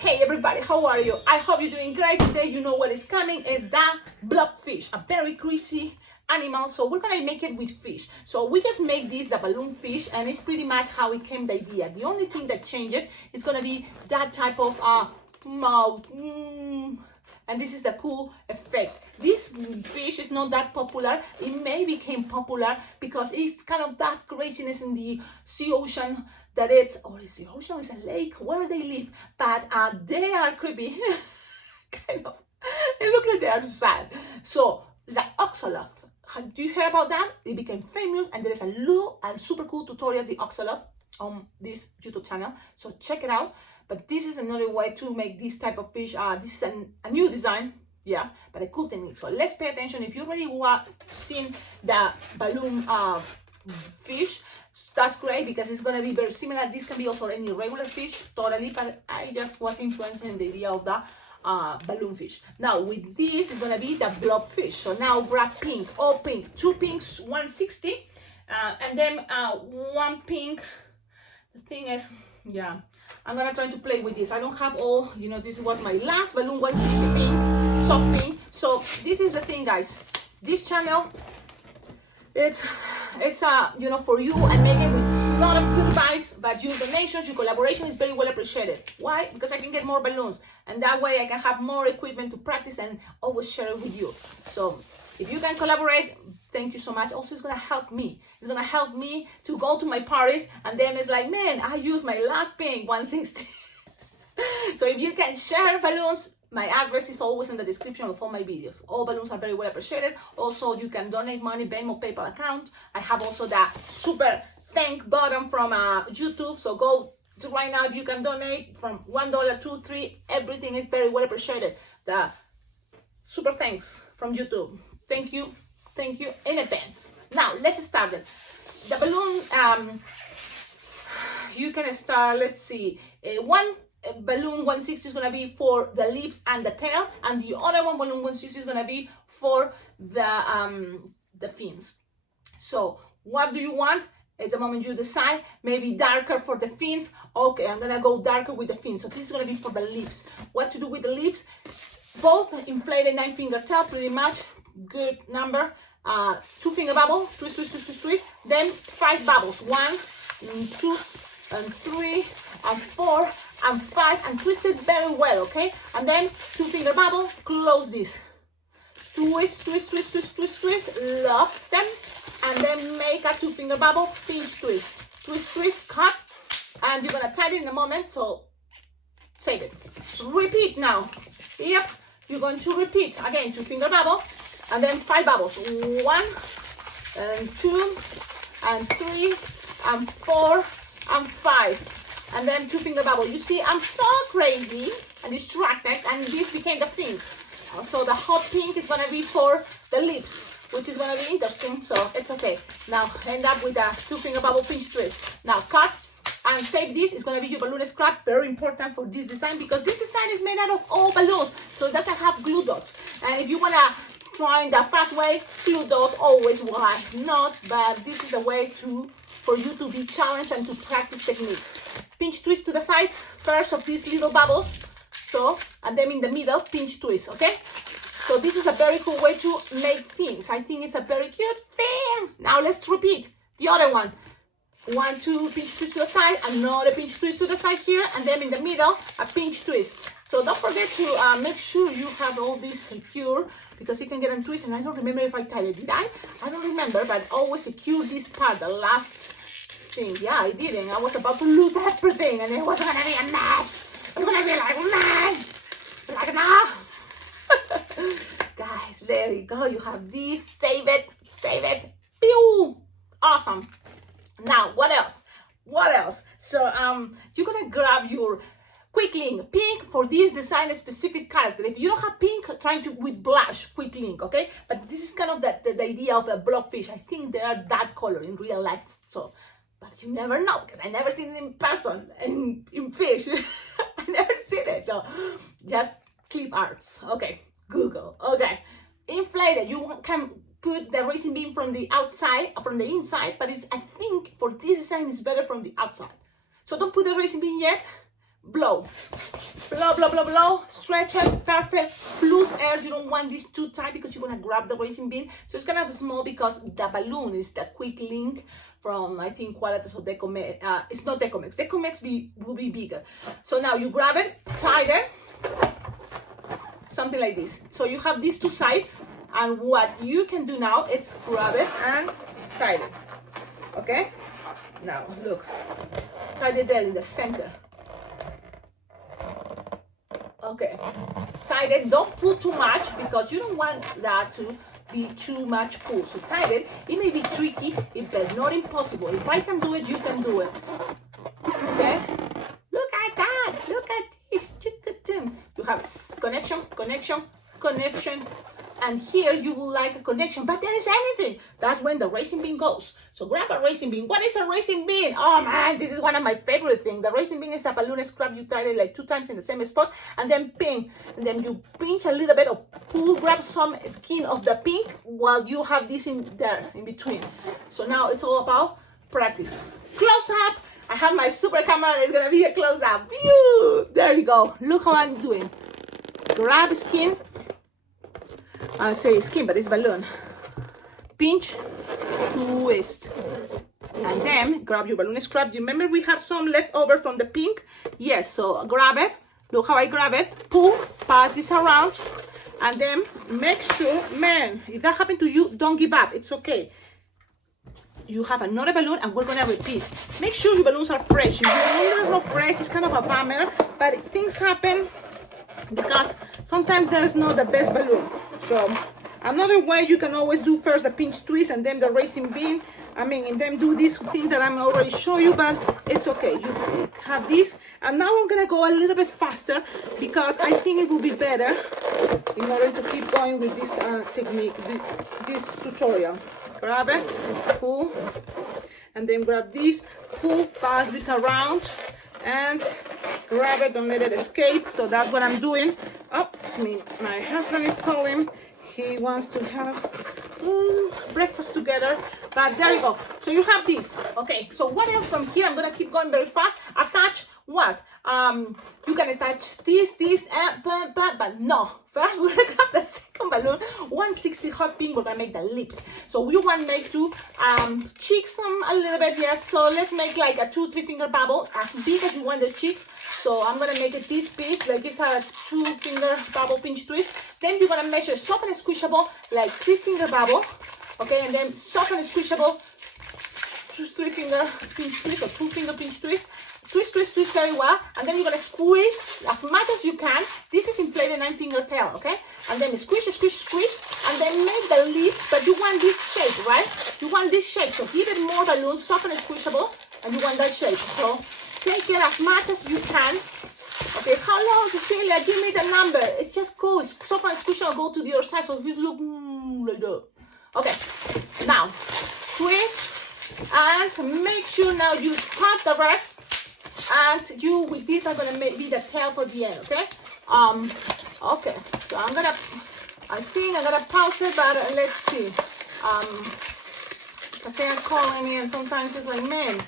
Hey everybody, how are you? I hope you're doing great. Today you know what is coming is the blobfish, a very crazy animal. So we're gonna make it with fish. So we just make this the balloon fish, and it's pretty much how it came the idea. The only thing that changes is gonna be that type of mouth. And this is the cool effect. This fish is not that popular. It may become popular because it's kind of that craziness in the sea ocean that it's, or is the ocean, is a lake where they live, but they are creepy. Kind of, it looks like they are sad. So the oxalot, do you hear about that? It became famous, and there is a super cool tutorial, the oxalot, on this YouTube channel. So check it out. But this is another way to make this type of fish. This is a new design, yeah, but a cool technique. So let's pay attention. If you already seen the balloon fish, that's great because it's gonna be very similar. This can be also any regular fish, totally, but I just was influenced in the idea of the balloon fish. Now with this is gonna be the blobfish. So now grab pink, all pink, 2 pinks, 160, and then 1 pink. The thing is, yeah, I'm gonna try to play with this. I don't have all, you know, this was my last balloon, 160 pink, soft pink. So this is the thing, guys. This channel, it's you know, for you, and make it with a lot of good vibes, but your donations, your collaboration is very well appreciated. Why? Because I can get more balloons, and that way I can have more equipment to practice and always share it with you. So if you can collaborate, thank you so much. Also, it's gonna help me. It's gonna help me to go to my parties, and then it's like, man, I used my last pink 160. So if you can share balloons, my address is always in the description of all my videos. All balloons are very well appreciated. Also, you can donate money, Venmo, PayPal account. I have also the super thank button from YouTube. So go to right now if you can donate from $1, $2, $3. Everything is very well appreciated. The super thanks from YouTube. Thank you in advance. Now let's start it. The balloon, you can start, let's see, one balloon 160 is gonna be for the lips and the tail, and the other one balloon 160 is gonna be for the fins. So what do you want? It's the moment you decide. Maybe darker for the fins. Okay, I'm gonna go darker with the fins. So this is gonna be for the lips. What to do with the lips? Both inflated 9-finger tail, pretty much good number. 2-finger bubble, twist, twist, twist, twist, twist. Then 5 bubbles, 1, 2, and 3, and 4, and 5, and twist it very well, okay? And then 2-finger bubble, close this. Twist, twist, twist, twist, twist, twist, lock them, and then make a 2-finger bubble, pinch, twist, twist, twist, cut, and you're gonna tighten in a moment, so save it. Repeat now. Yep, you're going to repeat again, 2-finger bubble, and then 5 bubbles, 1, and 2, and 3, and 4, and 5, and then 2-finger bubble. You see, I'm so crazy and distracted, and this became the fins. So the hot pink is gonna be for the lips, which is gonna be interesting, so it's okay. Now end up with a 2-finger bubble, pinch, twist. Now cut and save this. It's gonna be your balloon scrap, very important for this design because this design is made out of all balloons, so it doesn't have glue dots. And if you wanna try the fast way, glue dots always, why not? But this is a way for you to be challenged and to practice techniques. Pinch, twist to the sides first of these little bubbles. So, and then in the middle, pinch, twist, okay? So this is a very cool way to make things. I think it's a very cute thing. Now let's repeat the other one. 1, 2, pinch, twist to the side, another pinch, twist to the side here, and then in the middle, a pinch, twist. So don't forget to make sure you have all this secure, because it can get untwisted, and I don't remember if I tied it. Did I? I don't remember, but always secure this part, the last thing. Yeah, I didn't. I was about to lose everything, and it was gonna be a mess. It's gonna be like, man, like, nah. Guys, there you go. You have this. Save it. Pew! Awesome. Now, what else? So, you're gonna grab your quick link, pink for this design, a specific character. If you don't have pink, trying to with blush, quick link, okay? But this is kind of the idea of a blobfish. I think they are that color in real life. So, but you never know because I never seen it in person in fish. I never seen it. So, just clip arts. Okay, Google. Okay, inflated. You can put the racing beam from the outside, from the inside, but I think for this design it's better from the outside. So don't put the racing beam yet. blow. Blow, blow, blow, blow, stretch it, perfect, plus air. You don't want this too tight because you're gonna grab the racing bean. So it's gonna have small because the balloon is the quick link from, I think, Qualitas or Decomex. It's not Decomex. Decomex will be bigger. So now you grab it, tie it, something like this. So you have these two sides, and what you can do now is grab it and tie it. Okay? Now, look. Tie it there in the center. Okay, tied it. Don't pull too much because you don't want that to be too much pull. So tied it. It may be tricky, but not impossible. If I can do it, you can do it. Okay? Look at that. Look at this. You have connection, connection, connection. And here you will like a connection, but there is anything. That's when the racing bean goes. So grab a racing bean. What is a racing bean? Oh man, this is one of my favorite things. The racing bean is a balloon scrap. You tie it like 2 times in the same spot and then pin. And then you pinch a little bit or pull, grab some skin of the pink while you have this in there, in between. So now it's all about practice. Close up. I have my super camera. It's gonna be a close up. There you go. Look how I'm doing. Grab skin. I say skin, but it's balloon. Pinch, twist, and then grab your balloon scrap. Remember we have some left over from the pink? Yes, so grab it. Look how I grab it. Pull, pass this around, and then make sure, man, if that happened to you, don't give up. It's okay. You have another balloon, and we're gonna repeat. Make sure your balloons are fresh. If your balloons are not fresh, it's kind of a bummer, but things happen because sometimes there is not the best balloon. So another way you can always do first the pinch twist and then the racing bean. I mean, and then do this thing that I'm already show you, but it's okay. You have this, and now I'm gonna go a little bit faster because I think it will be better in order to keep going with this technique, this tutorial. Grab it, pull, and then grab this, pull, pass this around, and grab it, don't let it escape. So that's what I'm doing. Oops, my husband is calling. He wants to have breakfast together, but there you go. So you have this. Okay, so what else from here? I'm gonna keep going very fast. Attach what? You can attach this, but no. First, we're gonna grab the second balloon, 160 hot pink. We're gonna make the lips. So we want to make to cheeks a little bit, yes. So let's make like a 2-3 finger bubble, as big as you want the cheeks. So I'm gonna make it this big, like it's a 2-finger bubble pinch twist. Then you're gonna measure soft and squishable, like 3-finger bubble, okay, and then soft and squishable, 3-finger pinch twist or 2-finger pinch twist. Twist, twist, twist very well, and then you're gonna squish as much as you can. This is inflated 9-finger tail, okay? And then squish, squish, squish, and then make the lips, but you want this shape, right? You want this shape, so give it more balloons, soft and squishable, and you want that shape. So take it as much as you can. Okay, how long, Cecilia? Give me the number. It's just cool. It's soft and squishable. Go to the other side, so just look like that. Okay, now twist, and make sure now you cut the rest. And you, with this, I'm gonna make be the tail for the end, okay? Okay, so I think I'm gonna pause it, but let's see. Because they're calling me, and sometimes it's like, man,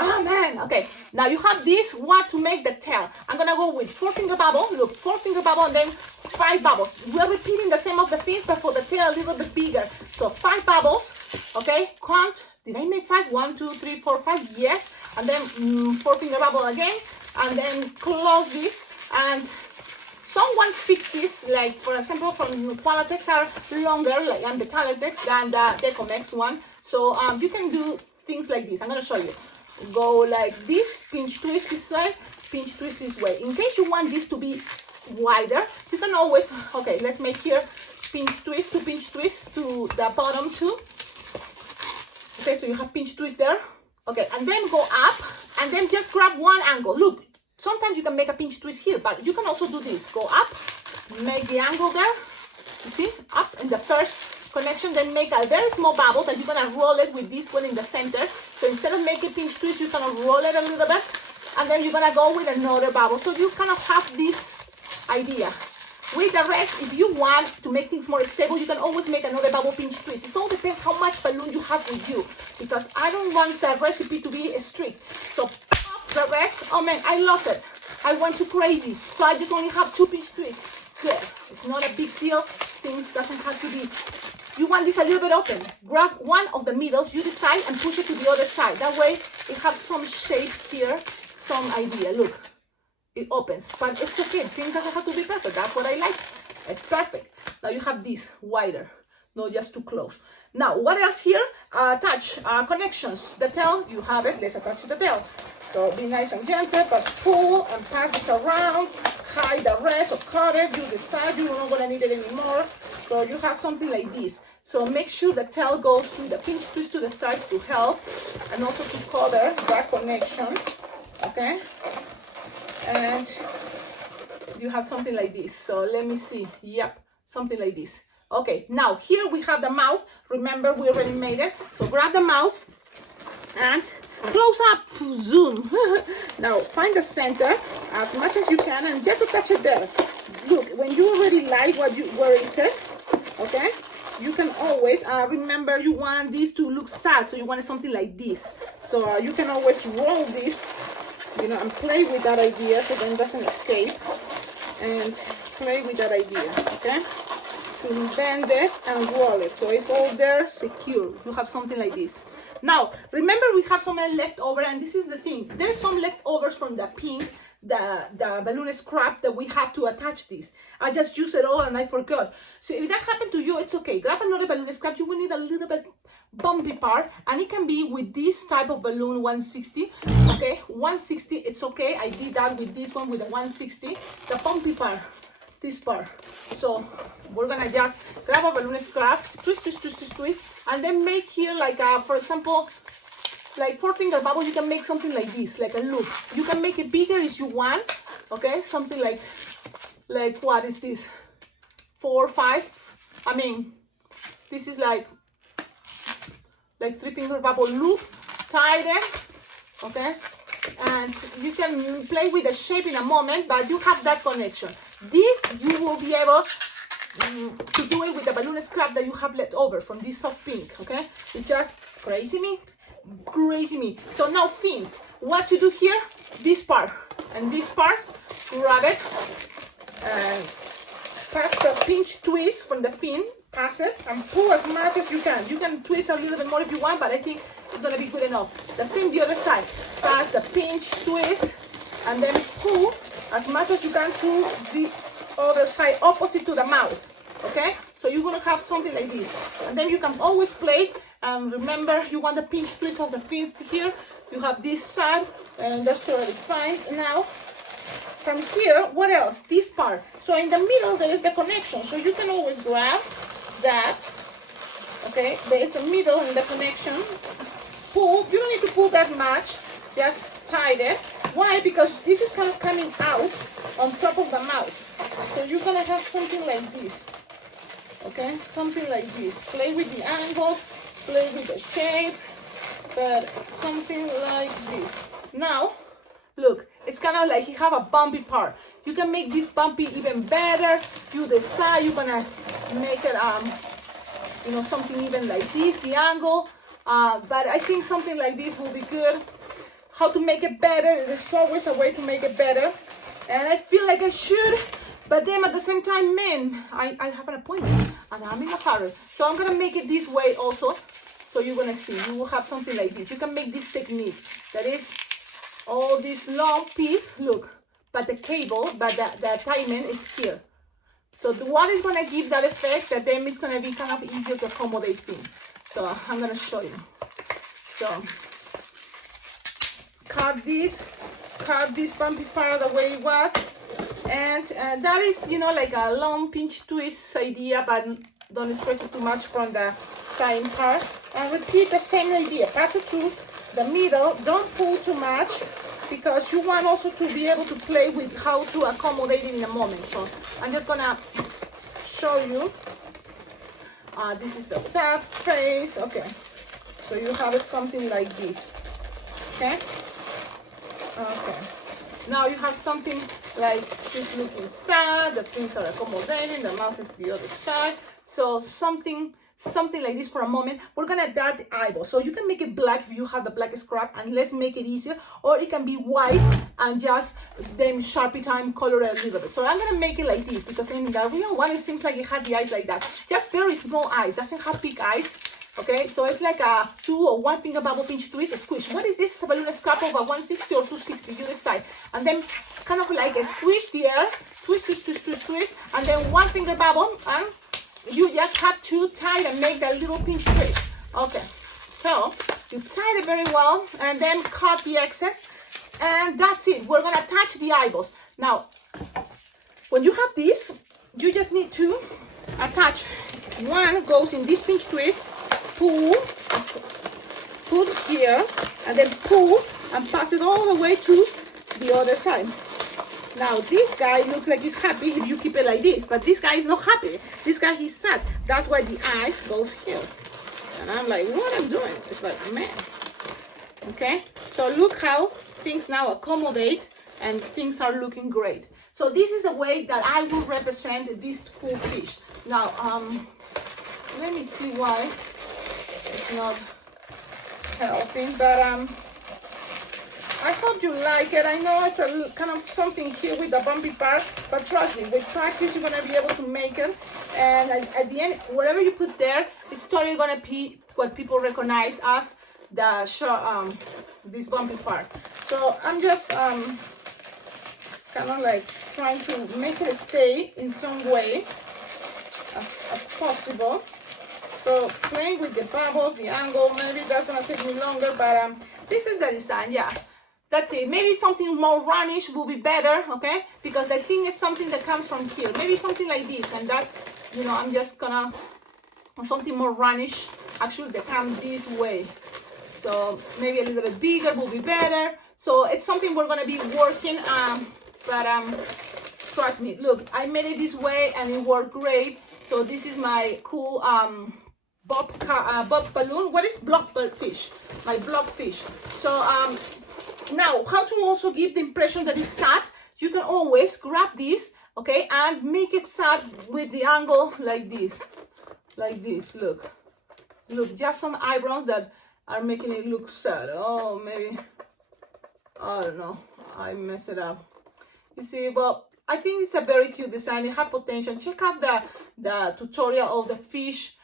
oh man, okay. Now you have this one to make the tail. I'm gonna go with 4-finger bubble, look, 4-finger bubble, and then 5 bubbles. We're repeating the same of the fins, but for the tail a little bit bigger. So 5 bubbles, okay? Count. Did I make 5? 1, 2, 3, 4, 5. Yes. And then 4-finger bubble again, and then close this. And some 160s, like for example from Qualatex, are longer, like and Betalatex, than the Decomex one. So you can do things like this. I'm gonna show you. Go like this, pinch twist this side, pinch twist this way. In case you want this to be wider, you can always, okay, let's make here pinch twist to the bottom too. Okay, so you have pinch twist there. Okay, and then go up, and then just grab one angle. Look, sometimes you can make a pinch twist here, but you can also do this. Go up, make the angle there. You see, up in the first connection, then make a very small bubble that you're gonna roll it with this one in the center. So instead of making pinch twist, you're gonna roll it a little bit, and then you're gonna go with another bubble. So you kind of have this idea. With the rest, if you want to make things more stable, you can always make another bubble pinch twist. It all depends how much balloon you have with you, because I don't want the recipe to be strict. So pop the rest. Oh man, I lost it. I went too crazy, so I just only have 2 pinch twists. Good. It's not a big deal. Things doesn't have to be. You want this a little bit open. Grab one of the middles, you decide, and push it to the other side. That way, it has some shape here, some idea. Look, it opens, but it's okay. Things doesn't have to be perfect. That's what I like. It's perfect. Now you have this wider, not just too close. Now, what else here? Attach connections. The tail, you have it. Let's attach the tail. So be nice and gentle, but pull and pass this around. Hide the rest or cut it. You decide you're not gonna need it anymore. So you have something like this. So make sure the tail goes with the pinch twist to the sides to help and also to cover that connection. Okay? And you have something like this. So let me see. Yep, something like this. Okay, now here we have the mouth. Remember, we already made it. So grab the mouth and close up, zoom. Now find the center as much as you can and just attach it there. Look, when you already like where is it, okay, you can always remember you want this to look sad, so you want something like this. So you can always roll this, you know, and play with that idea so then it doesn't escape, and play with that idea, okay? To bend it and roll it so it's all there secure. You have something like this. Now remember, we have some left over, and this is the thing, there's some leftovers from the pink, the balloon scrap that we have to attach this. I just used it all and I forgot. So if that happened to you, it's okay. Grab another balloon scrap. You will need a little bit bumpy part, and it can be with this type of balloon 160. Okay, 160, it's okay. I did that with this one with the 160. The bumpy part, this part. So we're gonna just grab a balloon scrap, twist, twist, twist, twist, twist, and then make here like a, for example, like 4-finger bubble. You can make something like this, like a loop. You can make it bigger if you want. Okay, something like what is this? 4, 5. I mean, this is like 3-finger bubble loop. Tie them. Okay, and you can play with the shape in a moment, but you have that connection. This you will be able to do it with the balloon scrap that you have left over from this soft pink. Okay, it's just crazy me. So now fins. What to do here? This part and this part. Grab it and pass the pinch twist from the fin. Pass it and pull as much as you can. You can twist a little bit more if you want, but I think it's gonna be good enough. The same the other side. Pass the pinch twist and then pull as much as you can to the other side, opposite to the mouth. Okay, so you're gonna have something like this, and then you can always play. Remember, you want the pinch twist of the fins here. You have this side, and that's totally fine. Now, from here, what else? This part. So in the middle, there is the connection. So you can always grab that. Okay, there is a middle in the connection. Pull. You don't need to pull that much. Just tie it. Why? Because this is kind of coming out on top of the mouth. So you're gonna have something like this. Okay, something like this. Play with the angle, play with the shape, but something like this. Now, look, it's kind of like you have a bumpy part. You can make this bumpy even better. You decide you're gonna make it, you know, something even like this, the angle. But I think something like this will be good. How to make it better? There's always a way to make it better. And I feel like I should, but then at the same time, man, I have an appointment and I'm in a hurry. So I'm gonna make it this way also. So you're gonna see, you will have something like this. You can make this technique. That is all this long piece, look, but the cable, but the attachment is here. So the one is gonna give that effect that then it's gonna be kind of easier to accommodate things. So I'm gonna show you. So cut this bumpy part the way it was, and that is, you know, like a long pinch twist idea, but don't stretch it too much from the tying part, and repeat the same idea. Pass it through the middle, don't pull too much, because you want also to be able to play with how to accommodate it in a moment. So I'm just gonna show you. This is the sad face. Okay, so you have it something like this. Okay. Okay, now you have something like this looking sad, the fins are accommodating, the mouth is the other side. So something something like this for a moment. We're gonna dot the eyeball. So you can make it black if you have the black scrap, and let's make it easier. Or it can be white and just then Sharpie time color it a little bit. So I'm gonna make it like this because in the real one it seems like it had the eyes like that. Just very small eyes, doesn't have big eyes. Okay, so it's like a 2 or 1 finger bubble pinch twist, a squish. What is this? It's a balloon scrap of a 160 or 260, you decide. And then kind of like a squish the air, twist, twist, twist, twist, twist, and then 1 finger bubble, and you just have to tie it and make that little pinch twist. Okay, so you tie it very well, and then cut the excess, and that's it. We're gonna attach the eyeballs. Now, when you have this, you just need to attach. One goes in this pinch twist, pull, put here, and then pull and pass it all the way to the other side. Now this guy looks like he's happy if you keep it like this, but this guy is not happy. This guy, he's sad. That's why the eyes goes here. And I'm like, what I'm doing? It's like, man. Okay, so look how things now accommodate and things are looking great. So this is the way that I will represent this cool fish. Now, let me see why it's not helping, but I hope you like it. I know it's a kind of something here with the bumpy part, but trust me, with practice you're gonna be able to make it. And at the end, whatever you put there, it's totally gonna be what people recognize as the this bumpy part. So I'm just kind of like trying to make it stay in some way as possible. So playing with the bubbles, the angle, maybe that's gonna take me longer, but this is the design, yeah. That's it. Maybe something more runnish will be better, okay? Because the thing is something that comes from here. Maybe something like this, and that, you know, I'm just gonna, something more runnish, actually they come this way. So maybe a little bit bigger will be better. So it's something we're gonna be working, but trust me, look, I made it this way and it worked great. So this is my cool bob balloon. What is blobfish? My blobfish. So now how to also give the impression that it's sad. You can always grab this, okay, and make it sad with the angle like this, look, just some eyebrows that are making it look sad. Oh, maybe, I don't know, I mess it up, you see. But I think it's a very cute design. It has potential. Check out the tutorial of the fish.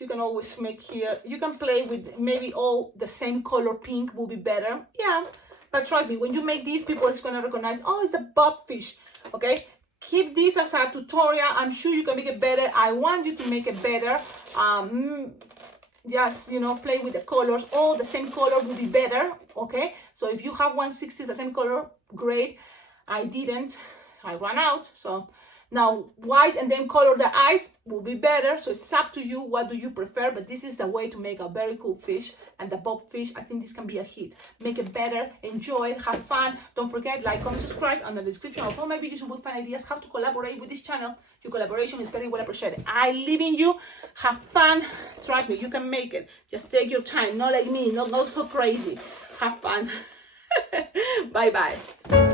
You can always make here. You can play with maybe all the same color. Pink will be better. Yeah, but trust me, when you make these, people is gonna recognize, oh, it's the blobfish. Okay, keep this as a tutorial. I'm sure you can make it better. I want you to make it better. Just, you know, play with the colors. All the same color will be better. Okay, so if you have 160 the same color, great. I didn't. I ran out. So now white and then color the eyes will be better. So it's up to you. What do you prefer? But this is the way to make a very cool fish. And the blobfish, I think this can be a hit. Make it better, enjoy it, have fun. Don't forget, like, comment, subscribe. On the description of all my videos, you will find ideas how to collaborate with this channel. Your collaboration is very well appreciated. I live in you. Have fun. Trust me, you can make it. Just take your time. Not like me, not so crazy. Have fun. Bye bye.